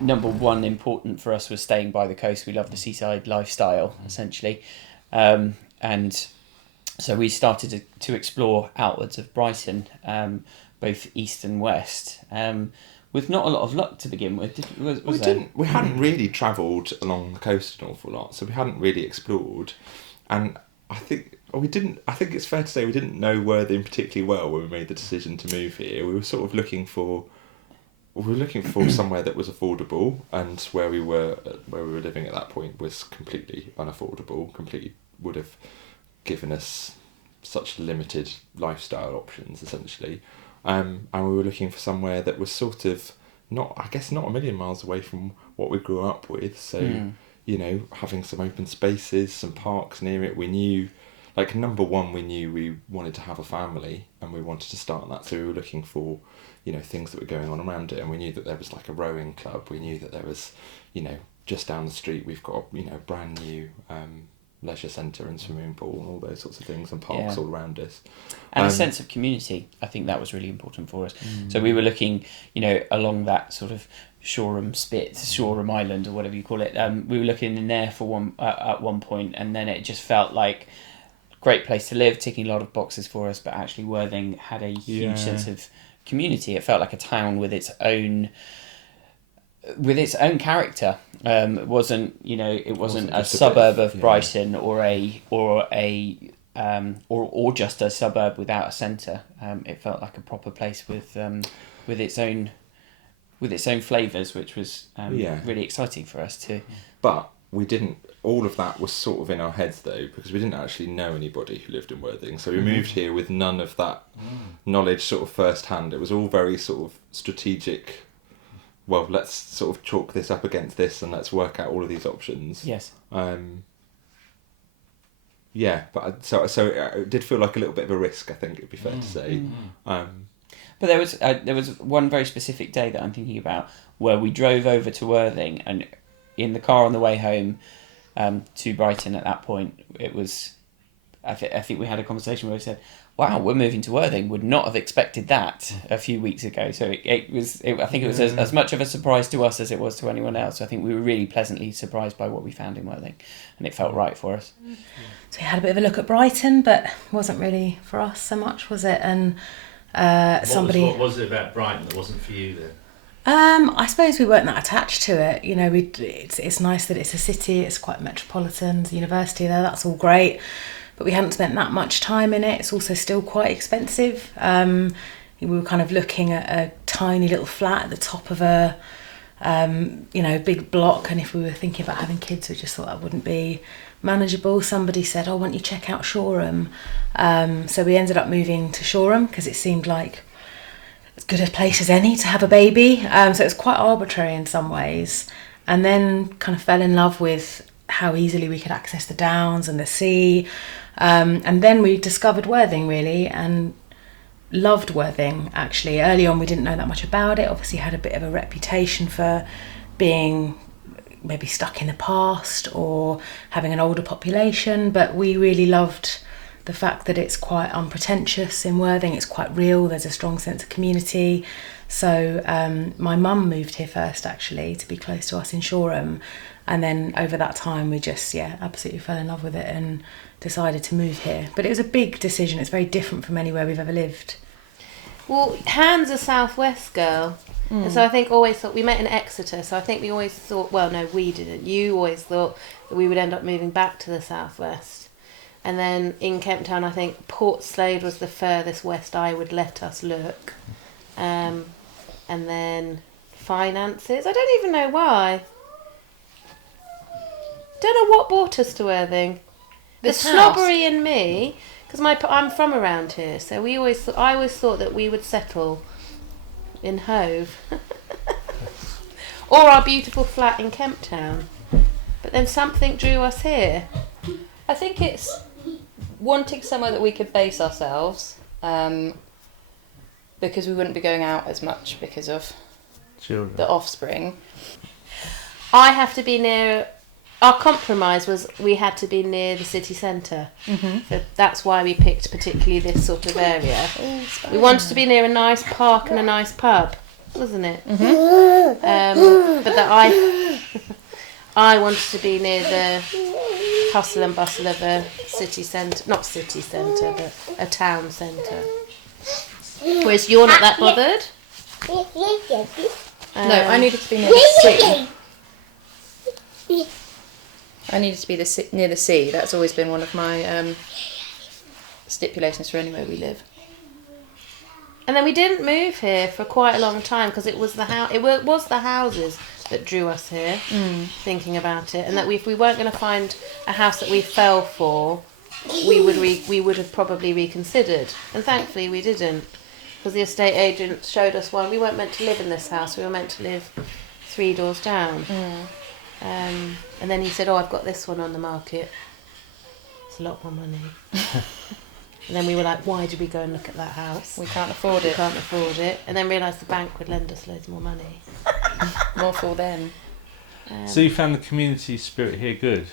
number one important for us was staying by the coast. We love the seaside lifestyle, essentially. And so we started to explore outwards of Brighton, both east and west, with not a lot of luck to begin with. We hadn't really travelled along the coast an awful lot, so we hadn't really explored. And I think it's fair to say we didn't know Worthing particularly well when we made the decision to move here. We were sort of looking for somewhere that was affordable, and where we were living at that point was completely unaffordable. Completely would have given us such limited lifestyle options, essentially. And we were looking for somewhere that was sort of not a million miles away from what we grew up with. So, having some open spaces, some parks near it. We knew, number one, we knew we wanted to have a family and we wanted to start that. So we were looking for, things that were going on around it. And we knew that there was a rowing club. We knew that there was, just down the street, we've got, brand new leisure centre and swimming pool and all those sorts of things, and parks all around us. And a sense of community. I think that was really important for us. So we were looking, along that sort of Shoreham Spit, Shoreham Island, or whatever you call it. We were looking in there for at one point, and then it just felt like a great place to live, ticking a lot of boxes for us, but actually Worthing had a huge sense of community. It felt like a town with its own character. It wasn't a suburb of Brighton or just a suburb without a centre. It felt like a proper place with its own flavours, which was really exciting for us too. But we didn't. All of that was sort of in our heads though, because we didn't actually know anybody who lived in Worthing. So we moved here with none of that knowledge sort of first hand. It was all very sort of strategic. Well, let's sort of chalk this up against this and let's work out all of these options. Yes. But so it did feel like a little bit of a risk, I think it'd be fair to say. But there was one very specific day that I'm thinking about where we drove over to Worthing, and in the car on the way home to Brighton at that point, it was... I think we had a conversation where we said, wow, we're moving to Worthing. Would not have expected that a few weeks ago. So I think it was as much of a surprise to us as it was to anyone else. I think we were really pleasantly surprised by what we found in Worthing, and it felt right for us. So we had a bit of a look at Brighton, but it wasn't really for us so much, was it? And what was it about Brighton that wasn't for you then? I suppose we weren't that attached to it. It's nice that it's a city. It's quite metropolitan. The university there, that's all great. But we hadn't spent that much time in it. It's also still quite expensive. We were kind of looking at a tiny little flat at the top of a, big block. And if we were thinking about having kids, we just thought that wouldn't be manageable. Somebody said, why don't you check out Shoreham? So we ended up moving to Shoreham because it seemed like as good a place as any to have a baby. So it was quite arbitrary in some ways. And then kind of fell in love with how easily we could access the downs and the sea. And then we discovered Worthing, really, and loved Worthing, actually. Early on, we didn't know that much about it. Obviously, had a bit of a reputation for being maybe stuck in the past or having an older population, but we really loved the fact that it's quite unpretentious in Worthing. It's quite real. There's a strong sense of community. So my mum moved here first, actually, to be close to us in Shoreham. And then over that time, we just, absolutely fell in love with it and decided to move here. But it was a big decision. It's very different from anywhere we've ever lived. Well, Han's a southwest girl. And so I think always thought, we met in Exeter, so I think we always thought, well, no, we didn't. You always thought that we would end up moving back to the southwest. And then in Kemp Town, I think Portslade was the furthest west I would let us look. And then finances, I don't even know why. Don't know what brought us to Worthing. The snobbery in me, because I'm from around here, so I always thought that we would settle in Hove, or our beautiful flat in Kemp Town. But then something drew us here. I think it's wanting somewhere that we could base ourselves, because we wouldn't be going out as much because of the offspring. I have to be near. Our compromise was we had to be near the city centre. So that's why we picked particularly this sort of area. We wanted to be near a nice park and a nice pub. wasn't it? Mm-hmm. But that I wanted to be near the hustle and bustle of a city centre, not city centre, but a town centre. Whereas you're not that bothered. No, I needed to be near the sea. I needed to be near the sea. That's always been one of my stipulations for anywhere we live. And then we didn't move here for quite a long time because it was the houses that drew us here. Thinking about it, and that if we weren't going to find a house that we fell for, we would have probably reconsidered. And thankfully we didn't, because the estate agent showed us one. We weren't meant to live in this house. We were meant to live 3 doors down. And then he said, "Oh, I've got this one on the market. It's a lot more money." And then we were like, "Why did we go and look at that house? We can't afford it. We can't afford it." And then realised the bank would lend us loads more money. More for them. So you found the community spirit here good?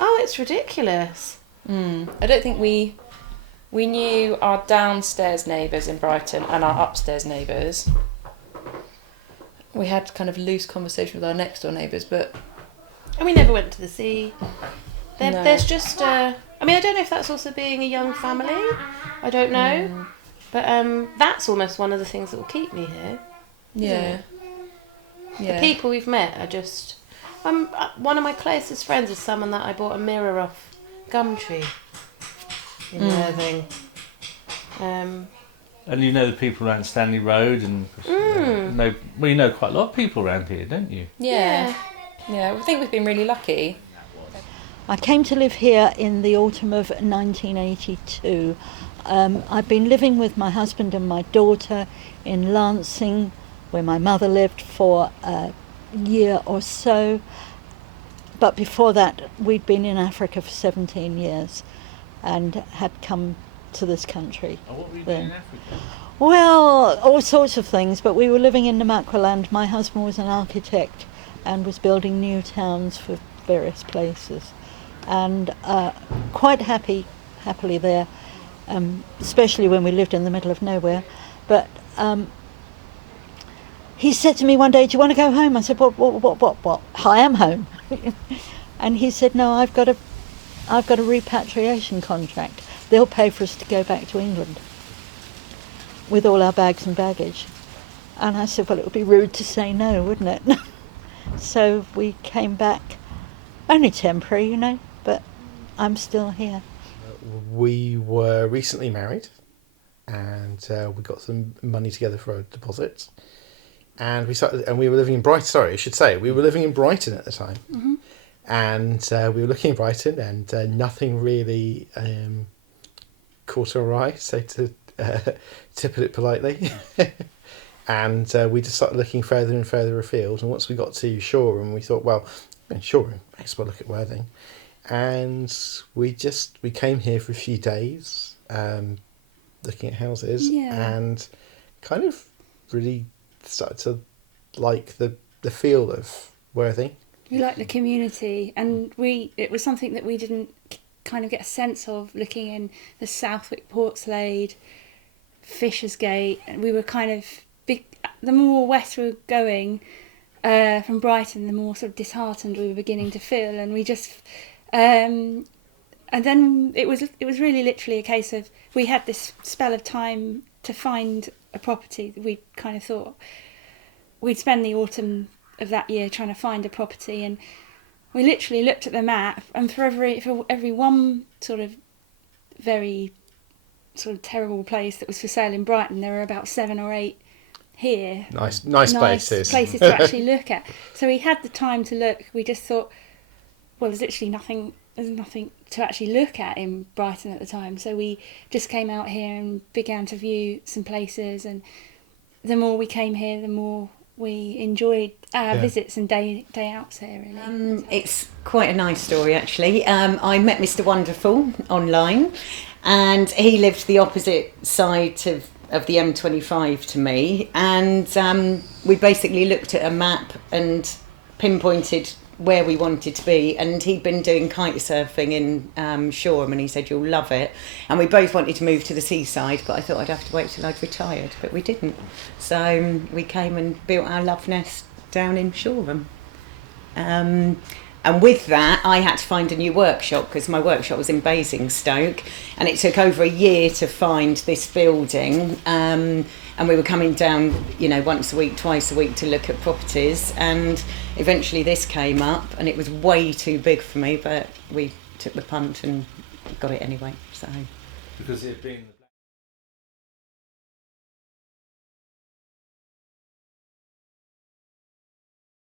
Oh, it's ridiculous. I don't think we knew our downstairs neighbours in Brighton and our upstairs neighbours. We had kind of loose conversation with our next door neighbours, but... And we never went to the sea. No. There's just... I don't know if that's also being a young family. I don't know. But that's almost one of the things that will keep me here. Yeah. The people we've met are just... one of my closest friends is someone that I bought a mirror off Gumtree in Worthing. And you know the people around Stanley Road, and you know quite a lot of people around here, don't you? Yeah. I think we've been really lucky. I came to live here in the autumn of 1982. I've been living with my husband and my daughter in Lancing, where my mother lived, for a year or so. But before that, we'd been in Africa for 17 years and had come to this country. Oh, what were you doing in Africa? Well, all sorts of things, but we were living in Namaqualand. My husband was an architect and was building new towns for various places. And quite happily there, especially when we lived in the middle of nowhere. But he said to me one day, "Do you want to go home?" I said, What? I am home. And he said, "No, I've got a repatriation contract. They'll pay for us to go back to England with all our bags and baggage." And I said, "Well, it would be rude to say no, wouldn't it?" So we came back, only temporary, but I'm still here. We were recently married, and we got some money together for a deposit, and we were living in Brighton. Sorry, I should say we were living in Brighton at the time, and we were looking at Brighton, and nothing really caught our eye, to put it politely. And we just started looking further and further afield. And once we got to Shoreham, we thought, well, Shoreham, may as well look at Worthing. And we came here for a few days, looking at houses, and kind of really started to like the feel of Worthing. We liked the community, and it was something that we didn't kind of get a sense of looking in the Southwick Portslade, Fishersgate, and we were kind of the more west we were going from Brighton, the more sort of disheartened we were beginning to feel, and we just and then it was really literally a case of we had this spell of time to find a property. We kind of thought we'd spend the autumn of that year trying to find a property, and we literally looked at the map, and for every one sort of very sort of terrible place that was for sale in Brighton, there were about 7 or 8 here. Nice places to actually look at. So we had the time to look. We just thought, well, there's nothing to actually look at in Brighton at the time. So we just came out here and began to view some places, and the more we came here, the more we enjoyed our visits and day outs here, really. It's quite a nice story, actually. I met Mr. Wonderful online, and he lived the opposite side of the M25 to me, and we basically looked at a map and pinpointed where we wanted to be, and he'd been doing kite surfing in Shoreham, and he said you'll love it, and we both wanted to move to the seaside, but I thought I'd have to wait till I'd retired, but we didn't, so we came and built our love nest down in Shoreham. And with that, I had to find a new workshop because my workshop was in Basingstoke, and it took over a year to find this building. And we were coming down, once a week, twice a week to look at properties. And eventually this came up, and it was way too big for me, but we took the punt and got it anyway. So Because it had been